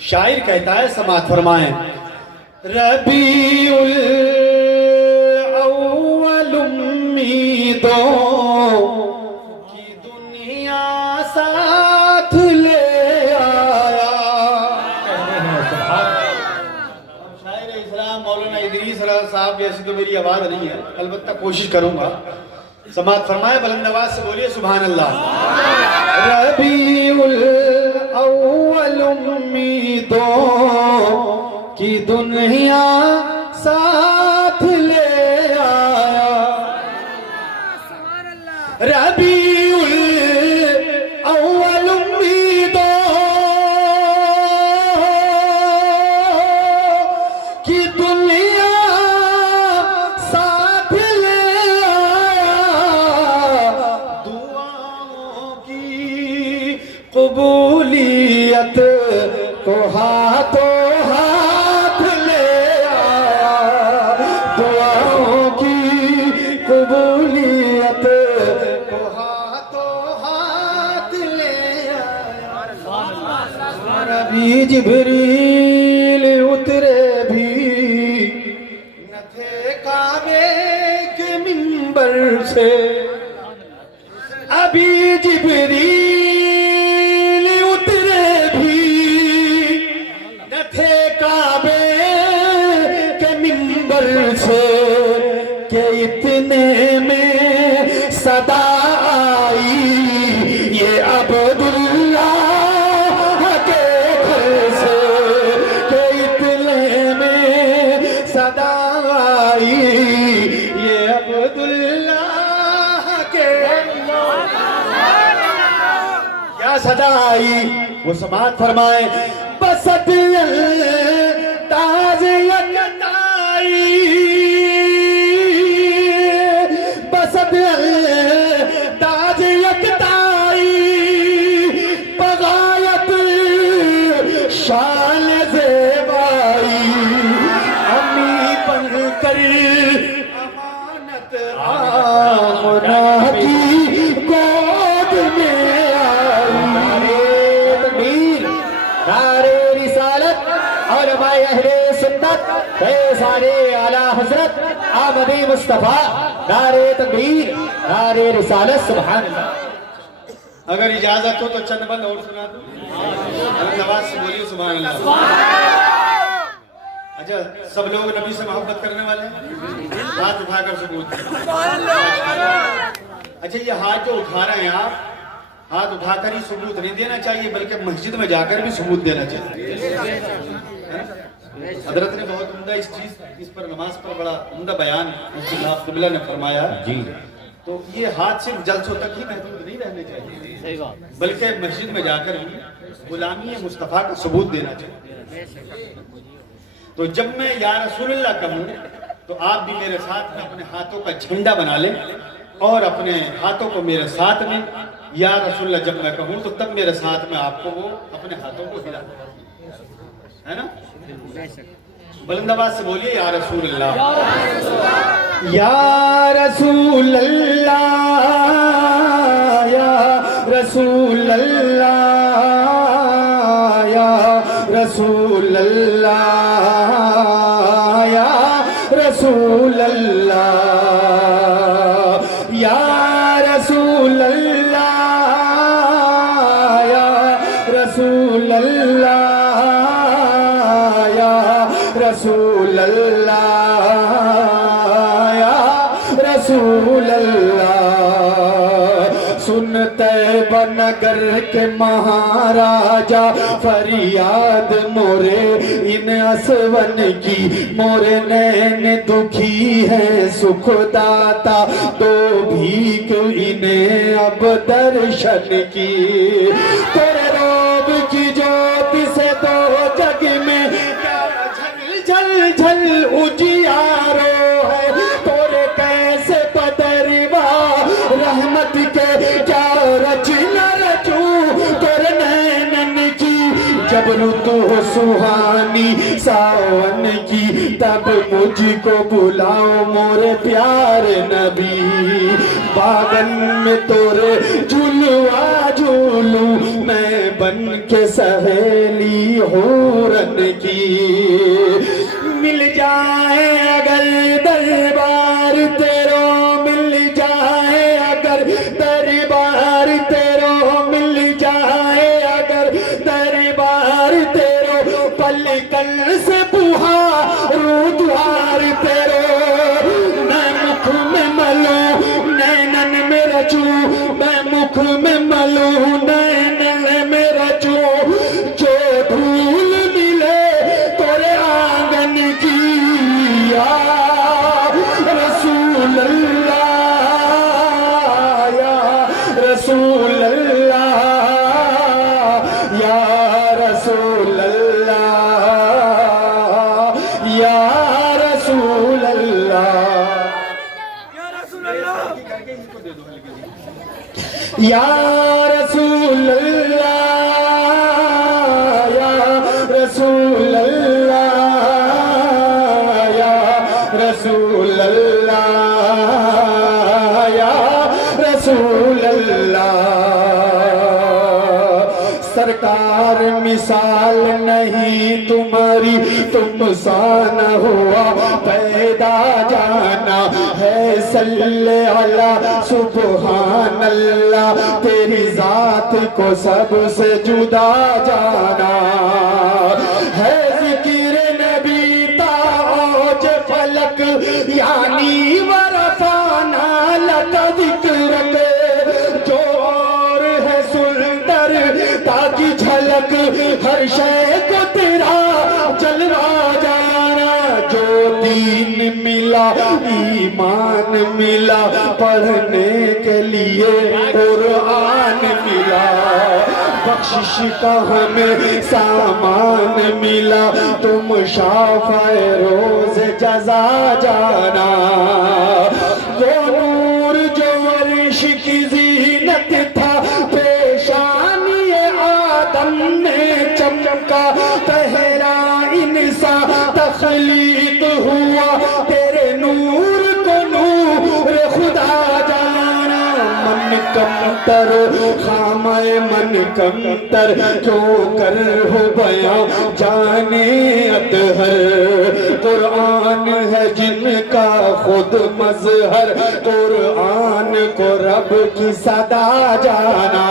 شاعر کہتا ہے، سماعت فرمائیں، ربیع الاول امیدوں کی دنیا ساتھ لے آیا۔ شاعر اسلام مولانا ادریس صاحب جیسی تو میری آواز نہیں ہے، البتہ کوشش کروں گا۔ سماعت فرمائے، بلند آواز سے بولیے سبحان اللہ۔ ربیع الاول امیدوں کی دنیا ساتھ لے آیا۔ ربیع الاول امیدوں کی دنیا ساتھ لے آیا۔ دعاؤں کی قبولیت کو ہاتھوں ہاتھ لے آیا۔ دعاؤں کی قبولیت کو ہاتھوں ہاتھ لے آیا۔ نبی جبریل اترے بھی نہ تھے کعبے کے منبر سے، ابھی جبریل اترے بھی نہ تھے کعبے کے منبر سے، کہ اتنے میں صدا آئی یہ عبداللہ کے گھر سے، کہ اتنے میں صدا آئی یہ عبداللہ کے کیا صدا آئی؟ وہ سماعت فرمائے، بسط تاج یکتائی، بسط تاج یکتائی، بغایت شان زیبائی، امی بن کر امانت آمنہ کی گود میں علماء اہل سنت فیضان اعلیٰ حضرت آمدی مصطفیٰ، نعرہ تکبیر، نعرہ رسالت، سبحان اللہ۔ اگر اجازت ہو تو چند بند اور سنا دوں، بلند آواز سے بولیے سبحان اللہ۔ اچھا، سب لوگ نبی سے محبت کرنے والے ہیں، ہاتھ اٹھا کر ثبوت دیں۔ اچھا، یہ ہاتھ جو اٹھا رہے ہیں آپ، ہاتھ اٹھا کر ہی ثبوت نہیں دینا چاہیے، بلکہ مسجد میں جا کر بھی ثبوت دینا چاہیے۔ حضرت نے بہت عمدہ اس پر نماز پر بڑا عمدہ بیان مفتی صاحب قبلہ نے فرمایا جی۔ تو یہ ہاتھ صرف جلسوں تک ہی محدود نہیں رہنے چاہیے، بلکہ مسجد میں جا کر ہی غلامی مصطفیٰ کا ثبوت دینا چاہیے۔ تو جب میں یا رسول اللہ کہوں تو آپ بھی میرے ساتھ میں اپنے ہاتھوں کا جھنڈا بنا لیں، اور اپنے ہاتھوں کو میرے ساتھ میں یا رسول اللہ جب میں کہوں تو تب میرے ساتھ میں آپ کو وہ اپنے ہاتھوں کو ہلا ہے نا؟ بلند آواز سے بولیے یا رسول اللہ، یا رسول اللہ، یا رسول اللہ، یا رسول اللہ، یا رسول اللہ، یا رسول اللہ، یا رسول اللہ، رسول اللہ، یا رسول اللہ۔ سن طیبہ نگر کے مہاراجا فریاد مورے ان اسون کی، مورے نین دکھی ہے سکھ داتا، دو بھیک انہیں اب درشن کی، تیرے روب کی جوت سے دو جگ میں جھل جھل اجیارو ہے، تورے کیسے پدروا رحمت کے کیا رچ نہ رچوں تیرے نینن کی، جب رتو سہانی ساون کی، تب مجھ کو بلاؤ مورے پیارے نبی، باغن میں تورے جھلوا جھولوں میں بن کے سہیلی حورن کی، مل جائے اگر دربار تیرو، مل جائے اگر دربار تیرو، مل جائے اگر دربار تیرو، پلکن سے بہارو دوار تیرو، میں مکھ میں ملوں نینن میں رچوں، میں مکھ میں ملوں نینن میں رچوں، جو دھول ملے تیرے آنگن کی، یا رسول اللہ، یا رسول اللہ، یا رسول اللہ، یا رسول اللہ، یا رسول اللہ، یا رسول اللہ، یا رسول اللہ، یا رسول اللہ، سرکار مثال نہیں تمہاری، تم سا نہ ہوا پیدا جانا ہے، صلی علی سبحان اللہ، تیری ذات کو سب سے جدا جانا ہے، ذکر نبی تاج فلک یعنی ورفعنا لک ذکرک، جو اور ہے سندر تاکہ جھلک ہر شے کو تیرا جلوہ جانا، جو دین ملا ایمان ملا، پڑھنے کے لیے قرآن ملا، بخشش کا ہمیں سامان ملا، تم شافع روز جزا جانا، وہ نور جو عرش کی زینت تھا، پیشانی آدم میں چمکا، پہلا انسان تخلیق ہوا، تیرے نور کو نور خدا جانا، من کمتر خامہ من کمتر کیوں کر ہو بیاں جانے اطہر، قرآن ہے جن کا خود مظہر، قرآن کو رب کی صدا جانا،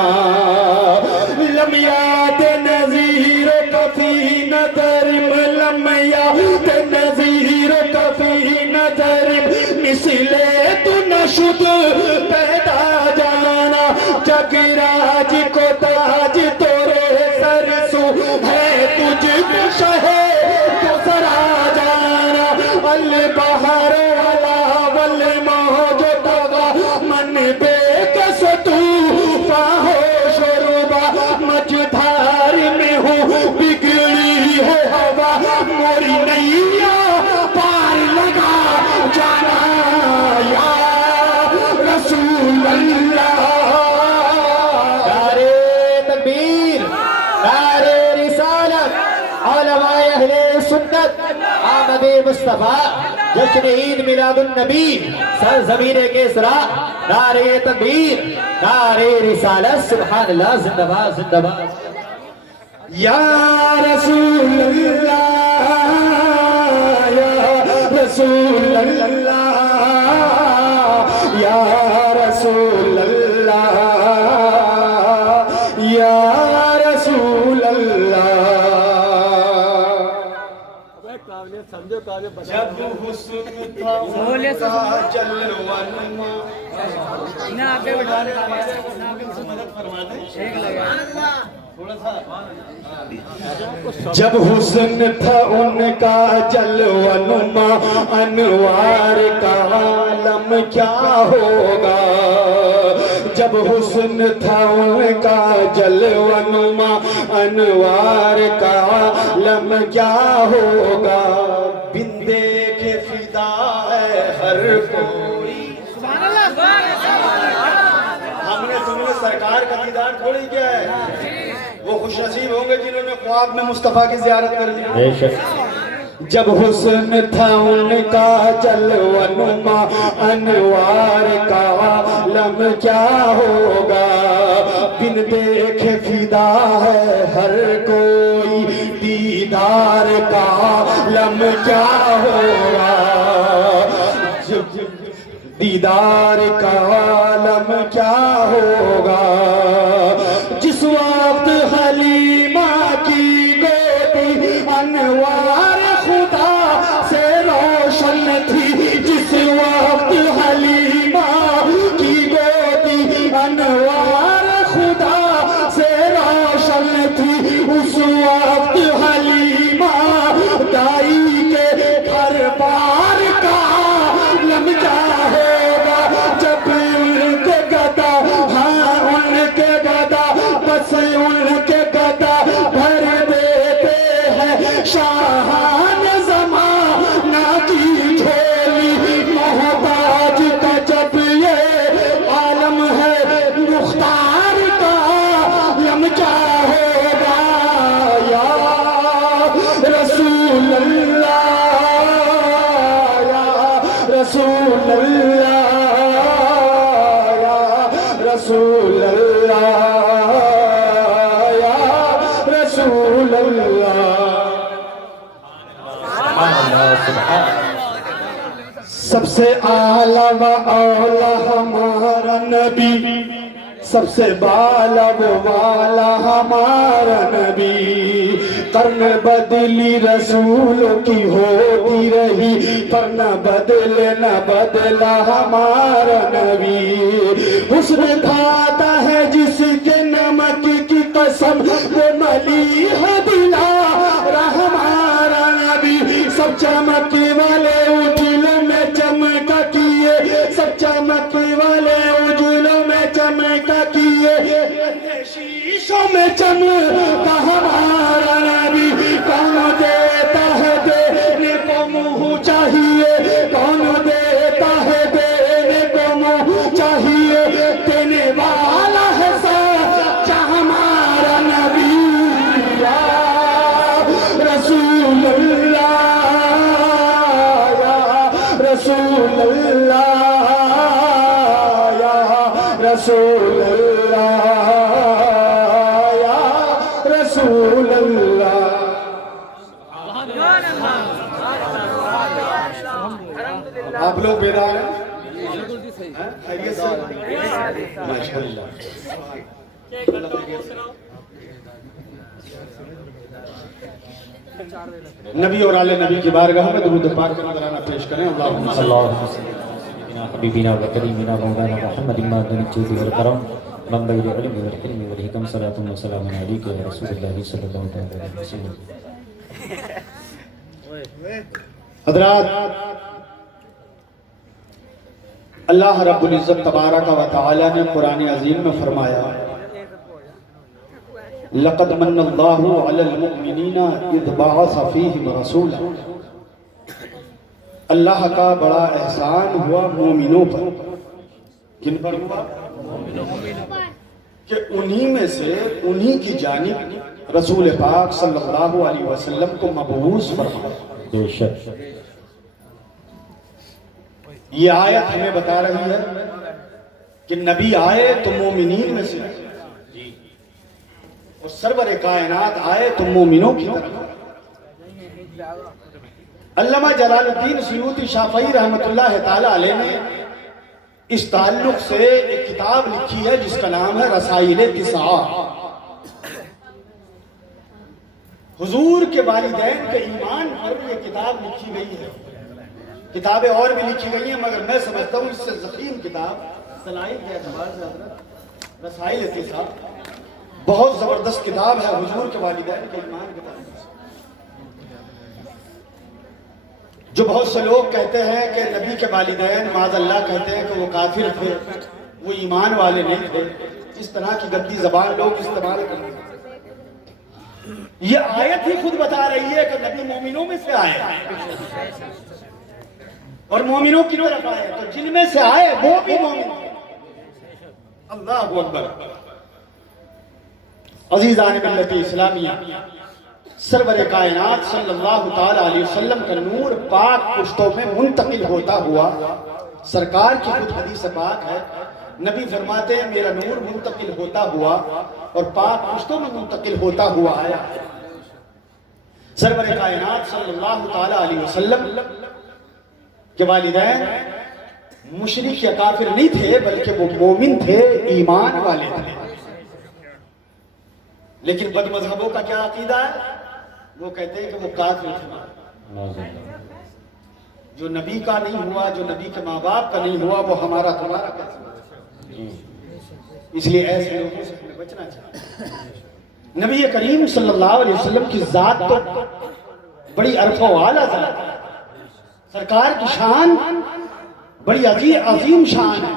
لم یاد نظیر کفی نظر، لم یاد نظیر کفی نظر، مثلے تو نشد پیدا جانا، جگ راج کو تاج تورے سر سو ہے، تجھ کو شہ گزرا جانا، البحر والا والموج طغا، من بے کس طوفان ہو شربا، مجدھار میں ہوں بگڑی ہے ہوا، موری نیا پار لگا جانا، یا رسول اللہ، نعرے تکبیر، نعرے رسالت، علماء اہل سنت، آمد مصطفیٰ، جشن عید میلاد النبی، سرزمین کسریٰ، نعرے تکبیر، نعرے رسالت، سبحان اللہ، زندہ باد زندہ باد، یا رسول اللہ، یا رسول اللہ، یا رسول اللہ، یا رسول اللہ، جب حسن تھا ان کا جلوہ نما، مدد فرما دیں تھوڑا سا، جب حسن تھا ان کا جلوہ نما، انوار کا عالم کیا ہوگا، جب حسن تھا ان کا جلوہ نما، انوار کا عالم کیا ہوگا، بن دیکھے فدا ہے ہر کوئی، ہم نے تم نے سرکار کا دیدار تھوڑی کیا ہے، وہ خوش نصیب ہوں گے جنہوں نے خواب میں مصطفیٰ کی زیارت کر لی، جب حسن تھا ان کا جلوہ نما انوار کا عالم کیا ہوگا بن دیکھے فدا ہے ہر کوئی دیدار کا عالم کیا ہوگا دیدار کا عالم کیا ہوگا جس وقت حلیمہ کی گودی انوار خدا سے روشن تھی جس وقت حلیمہ کی گودی انوار خدا سے روشن تھی اس وقت حلیمہ دائی کے گھر بار کا عالم کیا ہوگا جب ان کے گدا ہاں ان کے گدا بس ان کے گدا بھر دیتے ہیں شاہان زمانہ کی جھولی محتاج کا جب یہ عالم ہے مختار کا عالم کیا ہوگا یا رسول اللہ یا رسول اللہ یا رسول اللہ یا رسول اللہ سب سے اعلیٰ و اولا ہمارا نبی سب سے بالا و والا ہمارا نبی قرن بدلی رسولوں کی ہوتی رہی پر نہ بدلے نہ بدلا ہمارا نبی حسن کھاتا ہے جس کے نمک کی قسم وہ ملیح دلا ہمارا نبی سب چمکی والے اجلوں میں چمکا کیے سب چمکی والے اجلوں میں چمکا کیے شیشوں میں چمکا ہمارا نبی کون دیتا ہے دینے کو منہ چاہیے کون دیتا ہے دینے کو منہ چاہیے دینے والا ہے سچا ہمارا نبی یا رسول اللہ یا رسول اللہ یا رسول اللہ یا رسول اللہ آپ لوگ بیدار ہیں خیریت سے ماشاءاللہ نبی اور آل نبی کی بارگاہ میں درود پاک کا نذرانہ پیش کریں اللہم صلی اللہ سیدنا حبیبنا و کریمنا مولانا محمد مادن الجود والکرم منبع العلم والحلم والحکم صلاۃ و سلام علیک یا رسول اللہ صلی اللہ علیہ وسلم حضرات اللہ رب العزت تبارک و تعالی نے قرآن عظیم میں فرمایا لقد من اللہ علی المؤمنین اذ بعث فیہم رسولا اللہ کا بڑا احسان ہوا مومنوں پر کن پر ہوا کہ انہی میں سے انہی کی جانب رسول پاک صلی اللہ علیہ وسلم کو مبعوث فرمایا یہ آیت ہمیں بتا رہی ہے کہ نبی آئے تو مومنین میں سے اور سرور کائنات آئے تو مومنوں کی طرف علامہ جلال الدین سیوطی شافعی رحمت اللہ تعالی علیہ نے اس تعلق سے ایک کتاب لکھی ہے جس کا نام ہے رسائل تسعہ حضور کے والدین کے ایمان پر یہ کتاب لکھی گئی ہے کتابیں اور بھی لکھی گئی ہیں مگر میں سمجھتا ہوں اس سے ضخیم کتاب صلاحیت کے اعتبار سے حضرت رسائل تسعہ بہت زبردست کتاب ہے حضور کے والدین کے ایمان کے تعلق سے جو بہت سے لوگ کہتے ہیں کہ نبی کے والدین معاذ اللہ کہتے ہیں کہ وہ کافر تھے وہ ایمان والے نہیں تھے اس طرح کی گندی زبان لوگ استعمال کرتے ہیں یہ آیت ہی خود بتا رہی ہے کہ نبی مومنوں میں سے آئے اور مومنوں کی طرف آئے تو جن میں سے آئے وہ بھی مومن تھے اللہ اکبر عزیزان ملت اسلامیہ سرور کائنات صلی اللہ تعالی علیہ وسلم کا نور پاک پشتوں میں منتقل ہوتا ہوا، سرکار کی خود حدیث پاک ہے، نبی فرماتے ہیں میرا نور منتقل ہوتا ہوا اور پاک پشتوں میں منتقل ہوتا ہوا آیا۔ سرور کائنات صلی اللہ تعالی علیہ وسلم کے والدین مشرک یا کافر نہیں تھے، بلکہ وہ مومن تھے، ایمان والے تھے۔ لیکن بد مذہبوں کا کیا عقیدہ ہے؟ وہ کہتے ہیں کہ وہ کافر تھے، جو نبی کا نہیں ہوا، جو نبی کے ماں باپ کا نہیں ہوا، وہ ہمارا تمہارا کیسے ہوا؟ اس لیے ایسے لوگوں سے ہمیں بچنا چاہیے۔ نبی کریم صلی اللہ علیہ وسلم کی ذات تو بڑی عرفہ و اعلیٰ ذات ہے، سرکار کی شان بڑی عظیم شان ہے۔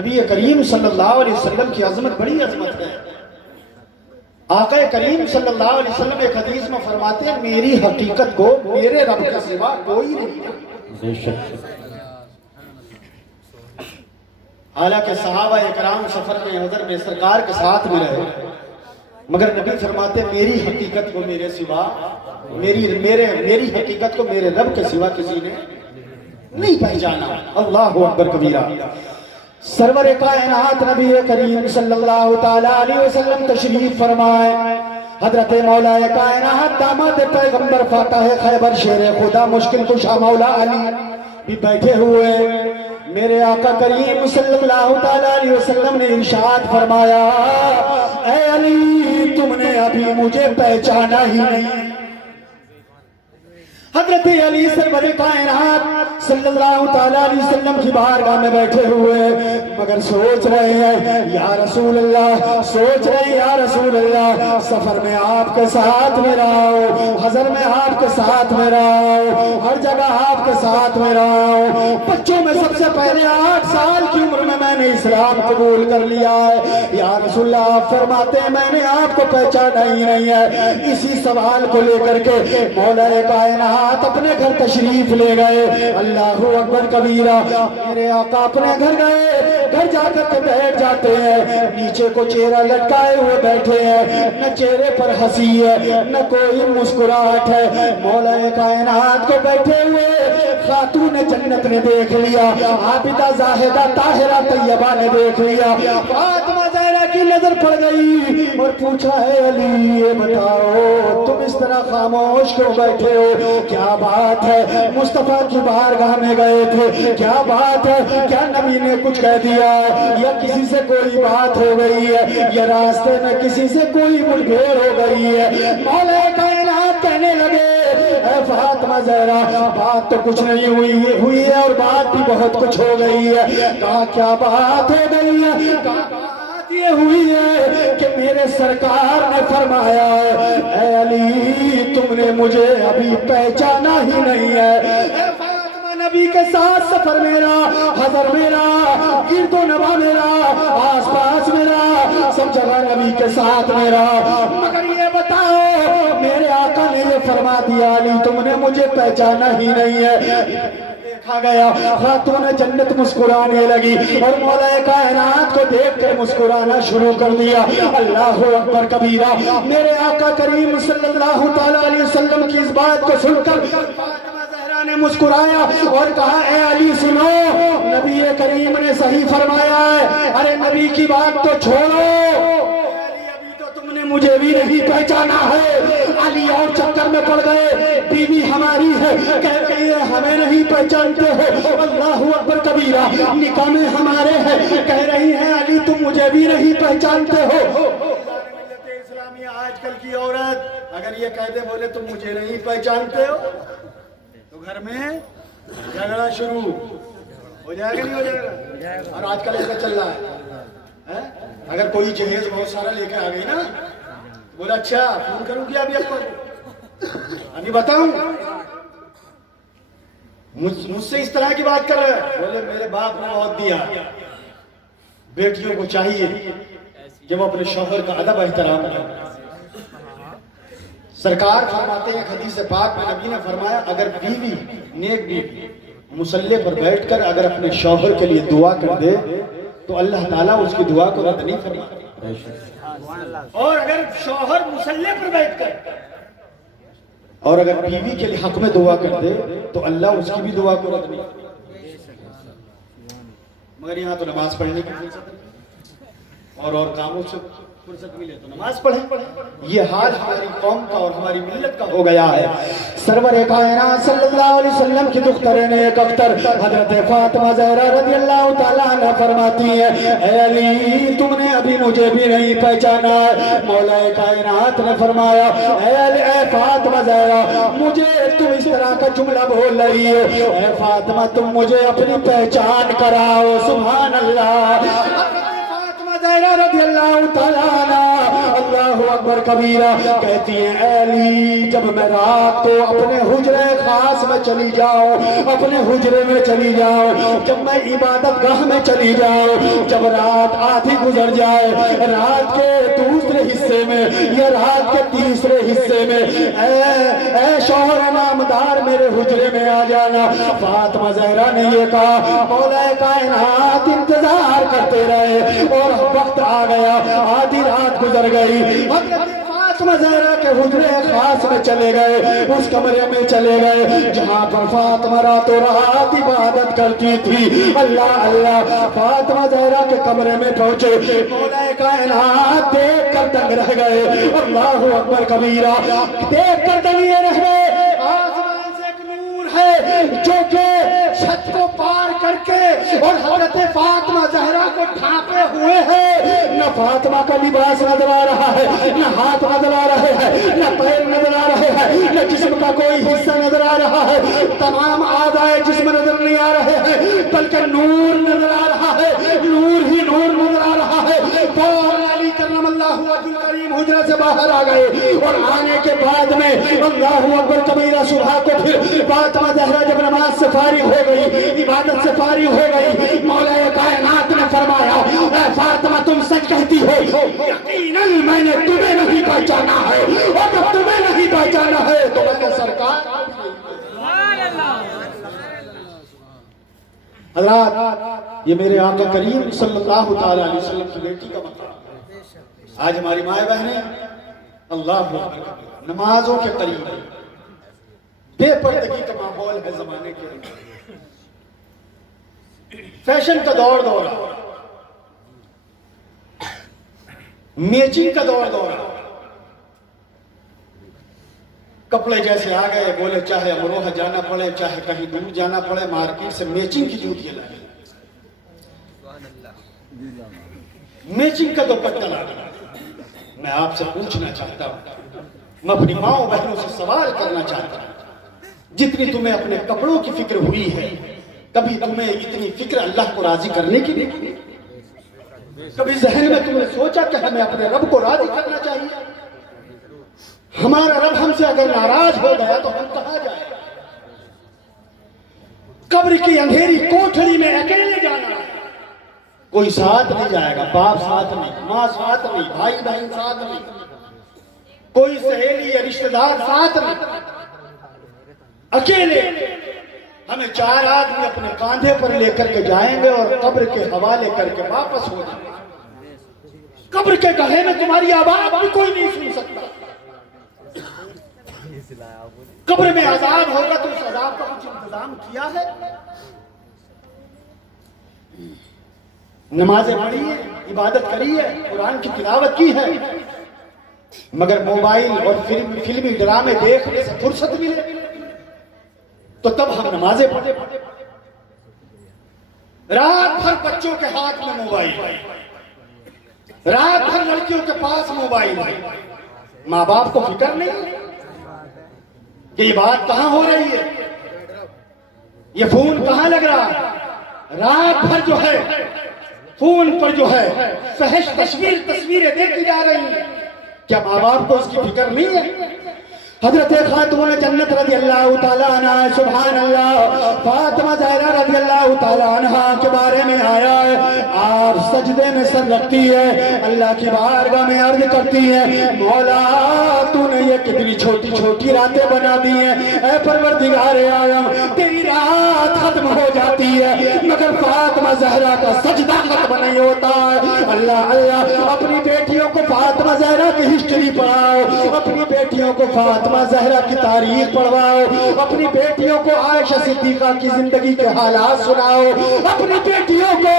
نبی کریم صلی اللہ علیہ وسلم کی عظمت بڑی عظمت ہے۔ آقا کریم صلی اللہ علیہ وسلم ایک حدیث میں فرماتے ہیں میری حقیقت کو میرے رب کے سوا کوئی نہیں۔ حالانکہ صحابہ اکرام سفر میں حضر میں سرکار کے ساتھ میں رہے، مگر نبی فرماتے ہیں میری حقیقت کو میرے سوا میری حقیقت کو میرے رب کے سوا کسی نے نہیں پہچانا۔ اللہ اکبر کبیرہ۔ سرور کائنات نبی کریم صلی اللہ تعالی علیہ وسلم تشریف فرمائے، حضرت مولا کائنات داماد پیغمبر فاتح خیبر شیر خدا مشکل کشا مولا علی بھی بیٹھے ہوئے۔ میرے آقا کریم صلی اللہ تعالی علیہ وسلم نے ارشاد فرمایا اے علی تم نے ابھی مجھے پہچانا ہی نہیں۔ حضرت علی سرور کائنات صلی اللہ تعالیٰ علیہ وسلم کی بارگاہ میں بیٹھے ہوئے، مگر سوچ رہے ہیں یا رسول اللہ، سوچ رہے ہیں یا رسول اللہ، سفر میں آپ کے ساتھ میں رہا ہوں، حضر میں آپ کے ساتھ میں رہا ہوں، ہر جگہ آپ کے ساتھ میں رہا ہوں، بچوں میں سب سے پہلے 8 سال کی عمر میں نے اسلام قبول کر لیا ہے، یا رسول اللہ آپ فرماتے ہیں میں نے آپ کو پہچانا ہی نہیں ہے۔ اسی سوال کو لے کر کے مولا کائنات اپنے گھر تشریف لے گئے۔ اللہ اکبر کبیرہ۔ میرے آقا اپنے گھر گئے، گھر جا کر کے بیٹھ جاتے ہیں، نیچے کو چہرہ لٹکائے ہوئے بیٹھے ہیں، نہ چہرے پر ہنسی ہے نہ کوئی مسکراہٹ ہے۔ مولا کائنات کو بیٹھے ہوئے خاتون جنت نے دیکھ لیا، عابدہ زاہدہ طاہرہ طیبہ نے دیکھ لیا، فاطمہ زہرا کی نظر پڑ گئی اور پوچھا ہے علی یہ بتاؤ تم اس طرح خاموش کیوں بیٹھے ہو؟ کیا بات ہے؟ مصطفیٰ کی بارگاہ میں گئے تھے، کیا بات ہے؟ کیا نبی نے کچھ کہہ دیا یا کسی سے کوئی بات ہو گئی ہے یا راستے میں کسی سے کوئی ملبھیر ہو گئی ہے؟ مولا کائنات کہنے لگے اے فاطمہ زہرا بات تو کچھ نہیں ہوئی ہے اور بات بھی بہت کچھ ہو گئی ہے۔ کہا کیا بات ہو گئی ہے؟ بات یہ ہوئی ہے کہ میرے سرکار نے فرمایا ہے اے علی تم نے مجھے ابھی پہچانا ہی نہیں ہے۔ اے فاطمہ نبی کے ساتھ سفر میرا، حضر میرا، گرد و نواح میرا، آس پاس میرا، سب جگہ نبی کے ساتھ میرا، مگر یہ بتاؤ میرے آقا نے یہ فرما دیا علی تم نے مجھے پہچانا ہی نہیں ہے۔ دیکھا گیا خاتون جنت مسکرانے لگی اور مولا کائنات کو دیکھ کر مسکرانا شروع کر دیا۔ اللہ اکبر کبیرہ۔ میرے آقا کریم صلی اللہ تعالی علیہ وسلم کی اس بات کو سن کر فاطمہ زہرا نے مسکرایا اور کہا اے علی سنو نبی کریم نے صحیح فرمایا ہے۔ ارے نبی کی بات تو چھوڑو، مجھے بھی نہیں پہچانا ہے۔ علی اور چکر میں پڑ گئے، بیوی ہماری ہے کہہ رہی ہے ہمیں نہیں پہچانتے ہو۔ اللہ اکبر کبیرہ۔ نکاح میں ہمارے ہیں کہہ رہی ہیں علی تم مجھے بھی نہیں پہچانتے ہو۔ اسلامی آج کل کی عورت اگر یہ کہہ دے بولے تم مجھے نہیں پہچانتے ہو تو گھر میں جھگڑا شروع ہو جائے گا نہیں ہو جائے گا؟ اور آج کل ایسا چل رہا ہے، اگر کوئی جہیز بہت سارا لے کے آ گئی نا بولا اچھا فون کروں گی ابھی آپ کو ابھی بتاؤں مجھ سے اس طرح کی بات کر رہے ہیں، بولے میرے باپ نے بہت دیا۔ بیٹیوں کو چاہیے کہ وہ اپنے شوہر کا ادب احترام کریں۔ سرکار فرماتے ہیں حدیث پاک میں نبی نے فرمایا اگر بیوی نیک بیوی مصلی پر بیٹھ کر اگر اپنے شوہر کے لیے دعا کر دے تو اللہ تعالیٰ اس کی دعا کو رد نہیں فرماتا، اور اگر شوہر مصلی پر بیٹھ کر اور اگر بیوی کے حق میں دعا کر دے تو اللہ اس کی بھی دعا کو رد نہیں کرتا۔ مگر یہاں تو نماز پڑھنے کی فرصت ہے اور کاموں سے فرصت ملے تو نماز پڑھیں۔ یہ حال ہماری قوم کا اور ہماری ملت کا ہو گیا ہے۔ سرور کائنات صلی اللہ علیہ وسلم کی دخترین ایک اختر حضرت فاطمہ زہرا رضی اللہ تعالیٰ عنہ فرماتی ہیں اے علی تم نے ابھی مجھے بھی نہیں پہچانا ہے۔ مولا کائنات نے فرمایا اے فاطمہ زہرا مجھے تم اس طرح کا جملہ بول رہی ہو، اے فاطمہ تم مجھے اپنی پہچان کراؤ۔ سبحان اللہ۔ زہرا رضی اللہ تعالیٰ عنہ اللہ اکبر کبیرہ کہتی ہیں اے علی جب میں رات کو اپنے حجرے خاص میں چلی جاؤں، اپنے حجرے میں چلی جاؤں، جب میں عبادت گاہ میں چلی جاؤں، جب رات آدھی گزر جائے، رات کے دوسرے حصے میں یا رات کے تیسرے حصے میں اے شوہر نامدار میرے حجرے میں آ جانا۔ فاطمہ زہرا نے یہ کہا مولا کائنات انتظار کرتے رہے اور وقت آ گیا، آدھی رات گزر گئی۔ فاطمہ زہرا کے حجرے خاص میں چلے گئے، اس کمرے میں چلے گئے جہاں پر فاطمہ راتوں رات عبادت کرتی تھی۔ اللہ اللہ فاطمہ زہرا کے کمرے میں پہنچے، مولا کائنات دیکھ کر دنگ رہ گئے۔ اللہ اکبر کبیرہ دیکھ کر دنگ رہ گئے۔ آسمان سے ایک نور ہے جو کہ چھت کو پار کر کے اور حضرت فاطمہ زہرا کو ڈھانپے ہوئے ہیں۔ نہ فاطمہ کا لباس نظر آ رہا ہے، نہ ہاتھ نظر آ رہے ہیں، نہ پیر نظر آ رہے ہیں، نہ جسم کا کوئی حصہ نظر آ رہا ہے، تمام اعضائے جسم نظر نہیں آ رہے ہیں بلکہ نور نظر آ رہا ہے، نور ہی نور نظر آ رہا ہے۔ فوراً علی کرم اللہ وجہ کریم حجرہ سے باہر آ گئے اور آنے کے بعد میں اللہ اکبر کبیرہ صبح کو پھر فاطمہ زہرا جب نماز سے فارغ ہو گئی، عبادت سے فارغ ہو گئی، مولا کائنات نے فرمایا اے فاطمہ تم سچ کہتی ہو، یقیناً میں نے تمہیں نہیں پہچانا ہے اور جب تمہیں نہیں پہچانا ہے تو میں نے سرکار۔ حضرات یہ میرے آقا کریم صلی اللہ تعالی علیہ وسلم کی بیٹی کا مقام۔ آج ہماری مائیں بہنیں اللہ اکبر نمازوں کے قریب ہیں، بے پردگی کا ماحول ہے زمانے کے اندر، فیشن کا دور دورہ، میچنگ کا دور دورہ، کپڑے جیسے آ گئے بولے چاہے امروہہ جانا پڑے چاہے کہیں دور جانا پڑے مارکیٹ سے میچنگ کی جوتیاں لائیں، میچنگ کا دوپٹہ لانا۔ میں آپ سے پوچھنا چاہتا ہوں، میں اپنی ماؤں بہنوں سے سوال کرنا چاہتا ہوں، جتنی تمہیں اپنے کپڑوں کی فکر ہوئی ہے کبھی تمہیں اتنی فکر اللہ کو راضی کرنے کی نہیں؟ کبھی ذہن میں تم نے سوچا کہ ہمیں اپنے رب کو راضی کرنا چاہیے؟ ہمارا رب ہم سے اگر ناراض ہو گیا تو ہم کہاں جائیں؟ قبر کی اندھیری کوٹھڑی میں اکیلے جانا ہے، کوئی ساتھ نہیں جائے گا، باپ ساتھ نہیں، ماں ساتھ نہیں، بھائی بہن ساتھ نہیں، کوئی سہیلی یا رشتہ دار ساتھ نہیں، اکیلے ہمیں چار آدمی اپنے کاندھے پر لے کر کے جائیں گے اور قبر کے حوالے کر کے واپس ہو جائیں گے۔ قبر کے گہرے میں تمہاری آواز بھی کوئی نہیں سن سکتا۔ قبر میں عذاب ہوگا تو اس عذاب کا کچھ انتظام کیا ہے؟ نمازیں پڑھی ہے، عبادت کری ہے، قرآن کی تلاوت کی ہے، مگر موبائل اور فلمی ڈرامے دیکھنے سے فرصت ملے تو تب ہم نمازیں پڑھے۔ رات بھر بچوں کے ہاتھ میں موبائل، رات بھر لڑکیوں کے پاس موبائل، ماں باپ کو فکر نہیں کہ یہ بات کہاں ہو رہی ہے، یہ فون کہاں لگ رہا ہے۔ رات بھر جو ہے فون پر جو ہے فحش تصویریں دیکھی جا رہی ہیں، کیا ماں باپ کو اس کی فکر نہیں ہے؟ حضرت خاتون جنت رضی اللہ تعالیٰ عنہ سبحان اللہ فاطمہ زہرا رضی اللہ تعالیٰ عنہ کے بارے میں آیا ہے، آپ سجدے میں سر رکھتی ہے، اللہ کی بارگاہ میں عرض کرتی ہے مولا تو نے یہ کتنی چھوٹی چھوٹی راتیں بنا دی ہیں، اے پروردگار عالم تیری رات ختم ہو جاتی ہے مگر فاطمہ زہرا کا سجدہ ختم نہیں ہوتا ہے۔ اللہ اللہ اپنی بیٹیوں کو فاطمہ زہرا کی ہسٹری پڑھاؤ، اپنی بیٹیوں کو فاطمہ زہرا کی تاریخ پڑھواؤ، اپنی بیٹیوں کو عائشہ صدیقہ کی زندگی کے حالات سناؤ، اپنی بیٹیوں کو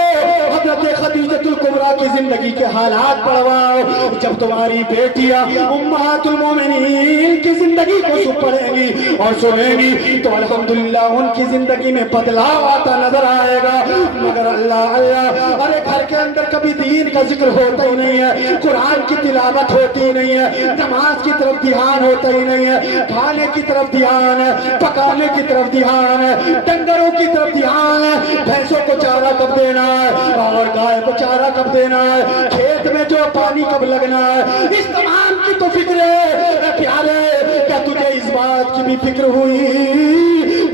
حضرت خدیجہ الکبریٰ کی زندگی کے حالات پڑھواؤ۔ جب تمہاری بیٹیاں امہات المومنین کی زندگی کو پڑھیں گی اور سنیں گی تو الحمدللہ ان کی زندگی میں بدلاؤ آتا نظر آئے گا۔ مگر اللہ اللہ، ارے گھر کے اندر کبھی دین کا ذکر ہوتا ہی نہیں ہے، قرآن کی تلاوت ہوتی ہی نہیں ہے، نماز کی طرف دھیان ہوتا ہی نہیں ہے، کھانے کی طرف دھیان ہے، پکانے کی طرف دھیان ہے، ڈنگروں کی طرف دھیان ہے، بھینسوں کو چارہ کب دینا ہے اور گائے کو چارہ کب دینا ہے، کھیت میں جو پانی کب لگنا ہے، اس تمام کی تو فکر ہے۔ اے پیارے، کیا تجھے اس بات کی بھی فکر ہوئی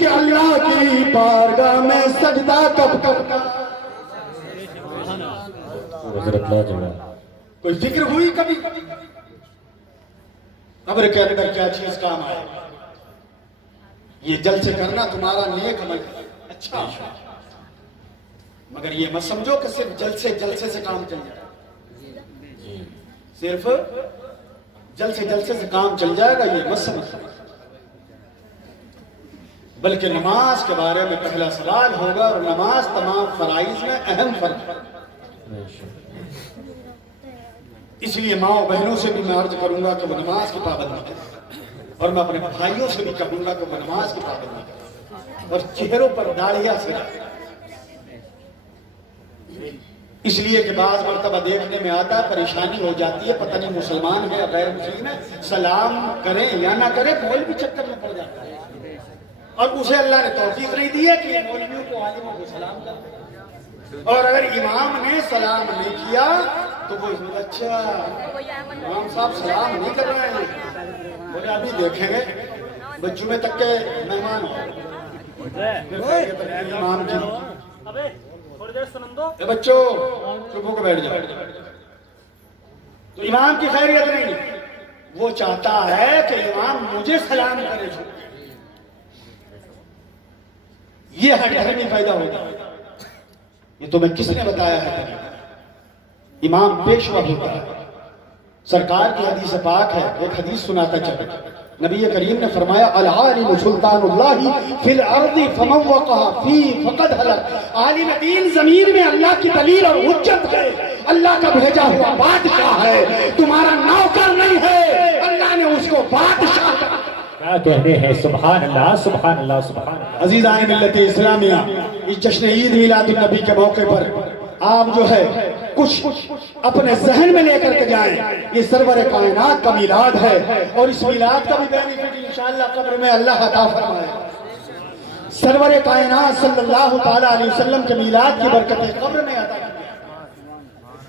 کہ اللہ کی بارگاہ میں سجدہ کب کرنا؟ کوئی فکر ہوئی کبھی؟ قبر کے اندر کیا چیز کام آئے؟ یہ جلسے کرنا تمہارا نیک عمل ہے، اچھا، مگر یہ مت سمجھو کہ صرف جلسے سے کام چل جائے، صرف جلسے سے کام چل جائے گا، یہ مت سمجھو، بلکہ نماز کے بارے میں پہلا سوال ہوگا، اور نماز تمام فرائض میں اہم فرض ہے۔ اس لیے ماؤں بہنوں سے بھی میں عرض کروں گا کہ وہ نماز کی پابندی کریں، اور میں اپنے بھائیوں سے بھی کہوں گا کہ وہ نماز کی پابندی کریں، اور چہروں پر داڑھیاں سے رکھیں۔ اس لیے کہ بعض مرتبہ دیکھنے میں آتا ہے، پریشانی ہو جاتی ہے، پتہ نہیں مسلمان ہے یا غیر مسلم ہے، سلام کریں یا نہ کریں، مولوی چکر میں پڑ جاتا ہے، اور اسے اللہ نے توفیق نہیں دی ہے کہ مولویوں کو عالموں کو سلام کریں، اور اگر امام نے سلام نہیں کیا تو وہ اس میں اچھا امام صاحب سلام نہیں کر رہے ہیں، بولے ابھی دیکھیں گے، بچوں میں تک کے مہمان ہو امام جی، اے بچوں چپ ہو کے بیٹھ جاؤ، تو امام کی خیریت نہیں، وہ چاہتا ہے کہ امام مجھے سلام کرے، یہ ہر گھر میں پیدا ہوتا ہے۔ یہ تمہیں کس نے بتایا ہے؟ امام پیشوا ہوتا ہے، سرکار کی حدیث پاک ہے، ایک حدیث سناتا چلے، نبی کریم نے فرمایا العالم سلطان اللہ فی الارض فمن وقع فی فقد ہلک، عالم دین زمین میں اللہ کی دلیل اور حجت ہے، اللہ کا بھیجا ہوا بادشاہ ہے، تمہارا نوکر نہیں ہے، اللہ نے اس کو بادشاہ کیا کہتے ہیں؟ سبحان اللہ سبحان اللہ سبحان اللہ۔ عزیزان ملت اسلامیہ، اس جشن عید میلاد النبی کے موقع پر آپ جو ہے کچھ اپنے ذہن میں لے کر کے جائیں، یہ سرور کائنات کا میلاد ہے، اور اس میلاد کا بھی بینیفٹ انشاءاللہ قبر میں اللہ عطا فرمائے۔ سرور کائنات صلی اللہ تعالیٰ علیہ وسلم کے میلاد کی برکتیں قبر میں عطا فرمائے۔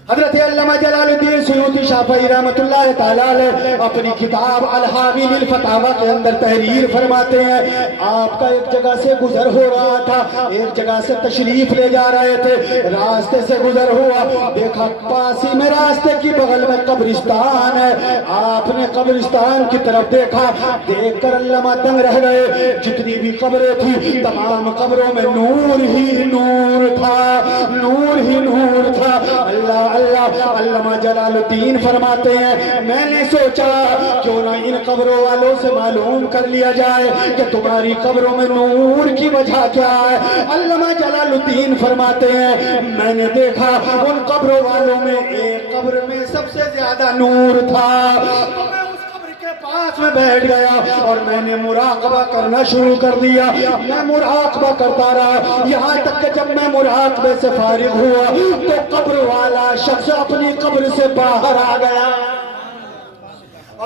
حضرت علامہ جلال الدین سیوطی شافعی رحمۃ اللہ تعالیٰ علیہ اپنی کتاب الحاوی للفتاوی کے اندر تحریر فرماتے ہیں، آپ کا ایک جگہ سے گزر ہو رہا تھا، ایک جگہ سے تشریف لے جا رہے تھے، راستے سے گزر ہوا، دیکھا پاس ہی میں راستے کی بغل میں قبرستان ہے، آپ نے قبرستان کی طرف دیکھا، دیکھ کر علامہ دنگ رہ گئے، جتنی بھی قبریں تھی تمام قبروں میں نور ہی نور تھا، نور ہی نور تھا۔ اللہ اللہ، علامہ جلال الدین فرماتے ہیں میں نے سوچا کیوں نہ ان قبروں والوں سے معلوم کر لیا جائے کہ تمہاری قبروں میں نور کی وجہ کیا ہے۔ علامہ جلال الدین فرماتے ہیں میں نے دیکھا ان قبروں والوں میں ایک قبر میں سب سے زیادہ نور تھا، تو میں اس قبر کے پاس میں بیٹھ گیا اور میں نے مراقبہ کرنا شروع کر دیا، میں مراقبہ کرتا رہا، یہاں تک کہ جب میں مراقبے سے فارغ ہوا تو قبر والا شخص اپنی قبر سے باہر آ گیا،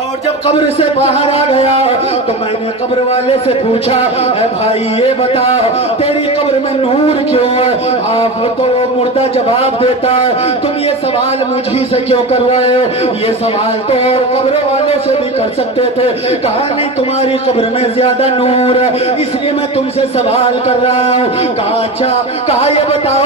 اور جب قبر سے باہر آ گیا تو میں نے قبر والے سے پوچھا اے بھائی یہ بتا تیری قبر میں نور کیوں ہے؟ آپ تو مردہ جواب دیتا ہے تم یہ سوال مجھی سے کیوں کر رہے ہو؟ یہ سوال تو اور قبر والوں سے بھی کر سکتے تھے۔ کہا نہیں تمہاری قبر میں زیادہ نور ہے اس لیے میں تم سے سوال کر رہا ہوں۔ کہا اچھا، کہا یہ بتاؤ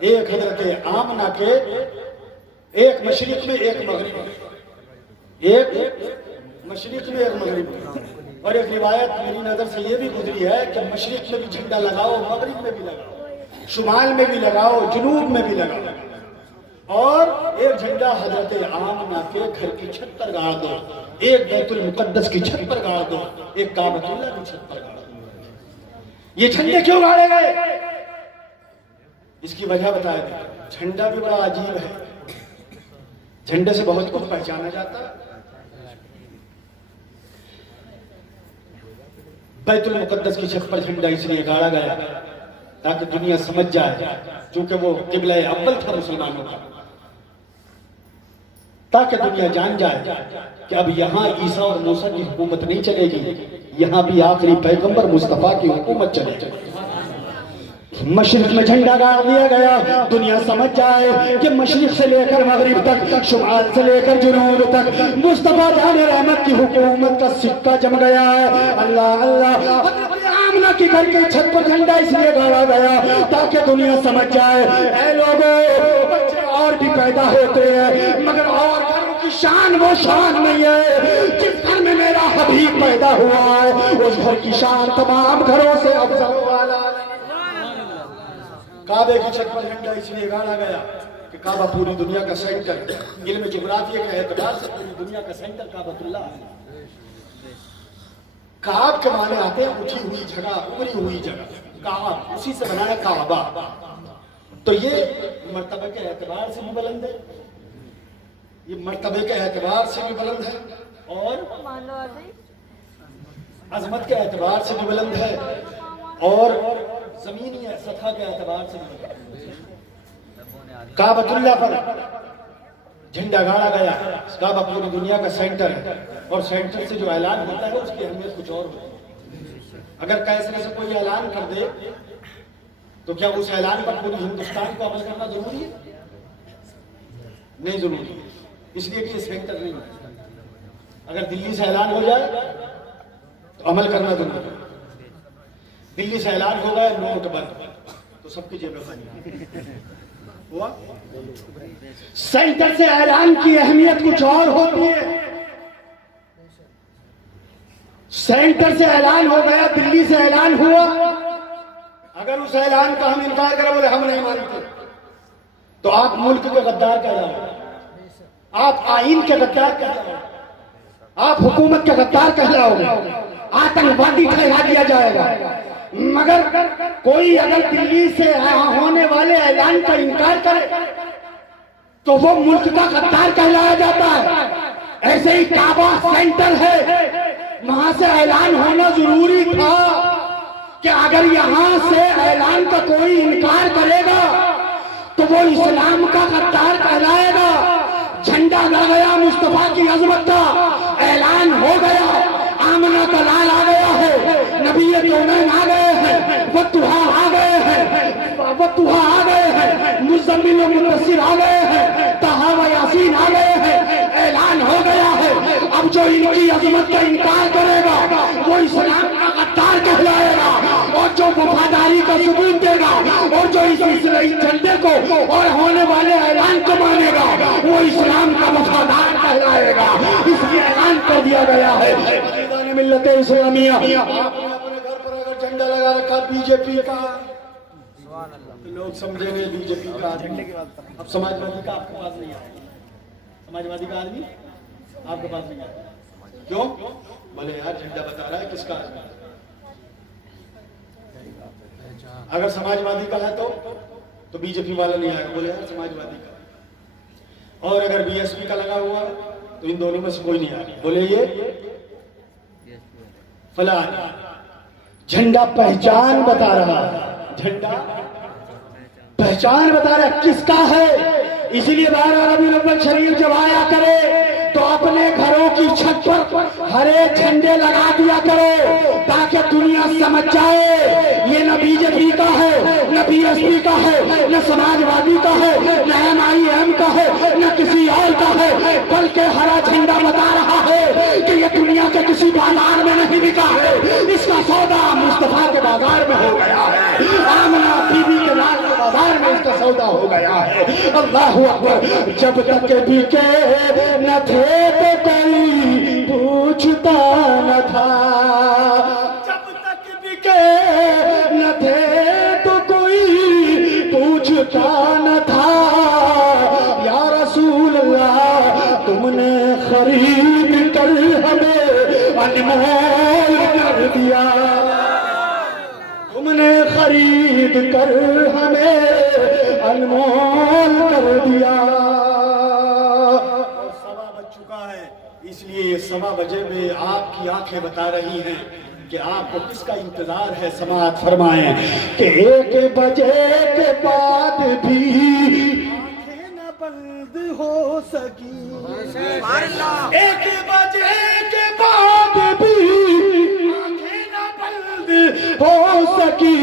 ایک حضرت آمنہ کے ایک مشرق میں ایک مغرب میں، ایک مشرق میں ایک مغرب میں، اور ایک روایت میری نظر سے یہ بھی گزری ہے کہ مشرق میں بھی جھنڈا لگاؤ، مغرب میں بھی لگاؤ، شمال میں بھی لگاؤ، جنوب میں بھی لگاؤ، اور ایک جھنڈا حضرت آمنہ کے گھر کی چھت پر گاڑ دو، ایک بیت المقدس کی چھت پر گاڑ دو، ایک کعبۃ اللہ کی چھت پر گاڑ دو۔ یہ جھنڈے کیوں گاڑے گئے؟ اس کی وجہ بتایا گیا۔ جھنڈا بھی بڑا عجیب ہے، جھنڈے سے بہت کچھ پہچانا جاتا ہے۔ بیت المقدس کی چھت پر جھنڈا اس لیے گاڑا گیا تاکہ دنیا سمجھ جائے، چونکہ وہ قبلہ اول تھا مسلمانوں کا، تاکہ دنیا جان جائے کہ اب یہاں عیسیٰ اور موسیٰ کی حکومت نہیں چلے گی، یہاں بھی آخری پیغمبر مصطفیٰ کی حکومت چلے گی۔ مشرق میں جھنڈا گاڑ دیا گیا، دنیا سمجھ جائے کہ مشرق سے لے کر مغرب تک، شمال سے لے کر جنوب تک مصطفیٰ جان رحمت کی حکومت کا سکہ جم گیا ہے۔ اللہ اللہ، آمنہ کی گھر کے چھت پر جھنڈا اس لیے گاڑا گیا تاکہ دنیا سمجھ جائے، اے لوگوں، بچے اور بھی پیدا ہوتے ہیں مگر اور گھروں کی شان وہ شان نہیں ہے جس گھر میں میرا حبیب پیدا ہوا ہے، اس گھر کی شان تمام گھروں سے افضل والا۔ کعبے کی چھت پر جھنڈا اس لیے گاڑا گیا کہ کعبہ پوری دنیا کا سینٹر ہے، علم جغرافیہ کے اعتبار سے پوری دنیا کا سینٹر کعبۃ اللہ ہے۔ کعب کے معنی آتے ہیں اٹھی ہوئی جگہ، ابری ہوئی جگہ، کعب اسی سے بنا ہے کعبہ، تو یہ مرتبہ کے اعتبار سے بھی بلند ہے، یہ مرتبے کے اعتبار سے بھی بلند ہے، اور عظمت کے اعتبار سے بھی بلند ہے، اور زمینی سطح کے اعتبار سے بھی۔ کعبۃ اللہ پر جھنڈا گاڑا گیا، کعبہ پوری دنیا کا سینٹر ہے، اور سینٹر سے جو اعلان ہوتا ہے اس کی اہمیت کچھ اور ہوتی ہے۔ اگر کیسے سے کوئی اعلان کر دے تو کیا اس اعلان پر پوری ہندوستان کو عمل کرنا ضروری ہے؟ نہیں ضروری ہے، اس لیے کہ یہ سینٹر نہیں ہے۔ اگر دلی سے اعلان ہو جائے تو عمل کرنا ضروری ہے۔ دلی سے اعلان ہو گئے نوٹ بند تو سب کی جیبیں خالی ہوا۔ سینٹر سے اعلان کی اہمیت کچھ اور ہوتی ہے۔ سینٹر سے اعلان ہو گیا، دلی سے اعلان ہوا، اگر اس اعلان کا ہم انکار کریں، بولے ہم نہیں مانتے، تو آپ ملک کے غدار کہلاؤ، آپ آئین کے غدار کہلاؤ، آپ حکومت کے غدار کہلاؤ، آتنکوادی ٹھہرا دیا جائے گا۔ مگر کوئی اگر دلی سے ہونے والے اعلان کا انکار کرے تو وہ ملک کا غدار کہلایا جاتا ہے۔ ایسے ہی کعبہ سینٹر ہے، وہاں سے اعلان ہونا ضروری تھا کہ اگر یہاں سے اعلان کا کوئی انکار کرے گا تو وہ اسلام کا غدار کہلائے گا۔ جھنڈا لگ گیا مصطفیٰ کی عظمت کا، اعلان ہو گیا، آمنہ کا لال آ گیا ہے، نبی کونین آ گئے ہیں، وطہا آ گئے ہیں، وطہا آ گئے ہیں، مزمل و مدثر آ گئے ہیں، طٰہٰ و یاسین آ گئے ہیں، اعلان ہو گیا ہے۔ اب جو ان کی عظمت کا انکار کرے گا وہ اسلام کا غدار کہلائے گا، اور جو وفاداری کا ثبوت دے گا اور جو اس جھنڈے کو اور ہونے والے اعلان کو مانے گا وہ اسلام کا وفادار کہلائے گا۔ اس لیے اعلان کر دیا گیا ہے ملت اسلامیہ۔ آپ نے اپنے گھر پر اگر جھنڈا لگا رکھا بی جے پی کا، لوگ سمجھیں گے بی جے پی کا آدمی، اب سماجوادی کا آپ کے پاس نہیں آئے گا، سماجوادی کا آدمی آپ کے پاس نہیں آئے گا۔ کیوں؟ بولے یار جھنڈا بتا رہا ہے کس کا آدمی، اگر سماجوادی کا ہے تو بی جے پی والا نہیں آئے گا، بولے یار سماجوادی کا، اور اگر بی ایس پی کا لگا ہوا تو ان دونوں میں سے کوئی نہیں آئے گا، بولے یہ فلاں۔ جھنڈا پہچان بتا رہا ہے، جھنڈا پہچان بتا رہا ہے کس کا ہے۔ اسی لیے 12 ربیع الاول شریف جب آیا کرے تو اپنے گھروں کی چھت پر ہرے جھنڈے لگا دیا کرو تاکہ دنیا سمجھ جائے یہ نہ بی جے پی کا ہے، نہ بی ایس پی کا ہے، نہ سماجوادی کا ہے، نہ ایم آئی ایم کا ہے، نہ کسی اور کا ہے، بلکہ ہرا جھنڈا بتا رہا ہے کہ یہ دنیا کے کسی بازار میں نہیں بکا ہے، اس کا سودا مصطفیٰ کے بازار میں ہو گیا ہے، آمنہ بی بی کے لال کے بازار میں اس کا سودا ہو گیا ہے. اللہ اکبر. جب تک بکے نہ تھے تو کوئی پوچھتا نہ تھا, جب تک بکے نہ تھے تو کوئی پوچھتا نہ تھا. یا رسول اللہ تم نے خرید کر ہمیں انمول کر دیا, تم نے خرید کر ہمیں انمول کر دیا. اور سوا بج چکا ہے, اس لیے سوا بجے میں آپ کی آنکھیں بتا رہی ہیں کہ آپ کو کس کا انتظار ہے. سماعت فرمائیں کہ 1 بجے کے بعد بھی آنکھیں نہ بند ہو سکی, 1 بجے کے بعد بھی آنکھیں نہ بند ہو سکی,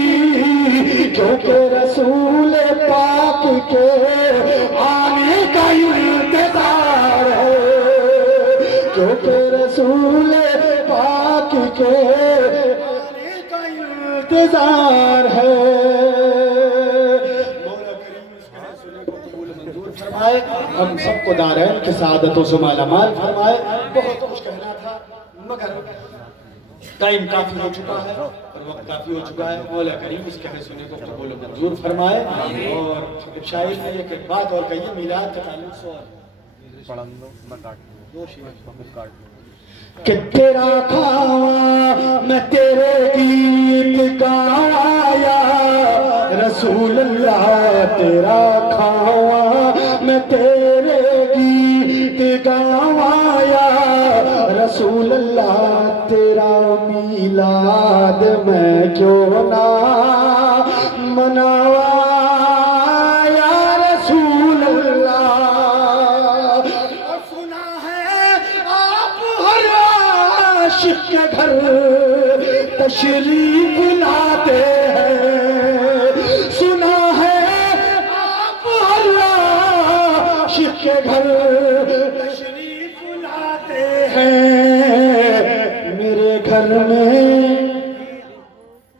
کیونکہ رسول پاک کے آنے کا انتظار ہے, کیونکہ رسول پاک کے آنے کا انتظار ہے. مولا کریم اس کے رسول کو قبول منظور فرمائے, ہم سب کو دارین کی سعادتوں سے مالا مال فرمائے. بہت کچھ کہنا تھا مگر ٹائم کافی ہو چکا ہے اور وقت کافی ہو چکا ہے. مولا کریم اس کے رسول کو قبول منظور فرمائے. اور شاعر نے ایک بات اور کہی ہے میلاد کے تعلق سے, کہ تیرا کھاواں میں تیرے گیت گاواں یا رسول اللہ, تیرا کھاواں میں تیرے گیت گاواں یا رسول اللہ, تیرا میلاد میں کیوں نہ مناواں یا رسول اللہ. سنا ہے آپ ہر عاشق کے گھر تشریف لاتے ہیں, سنا ہے آپ ہر عاشق کے گھر تشریف لاتے ہیں. میرے گھر میں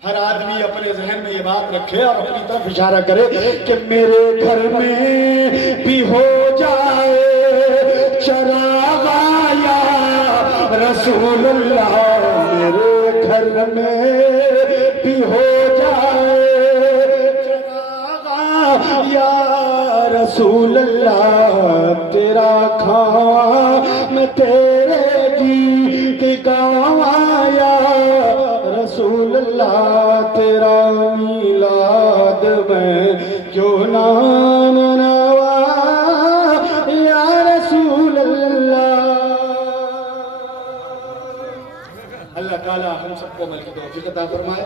ہر آدمی اپنے ذہن میں یہ بات رکھے اور اپنی طرف اشارہ کرے کہ میرے گھر میں بھی ہو جائے چراغ یا رسول اللہ, میرے گھر میں بھی ہو جائے چراغ یا رسول اللہ, تیرا کھاواں میں تیرے گیت گاواں یا رسول اللہ, تیرا میلاد میں کیوں نہ مناواں یا رسول اللہ. اللہ تعالی ہم سب کو عمل کی توفیق عطا فرمائے.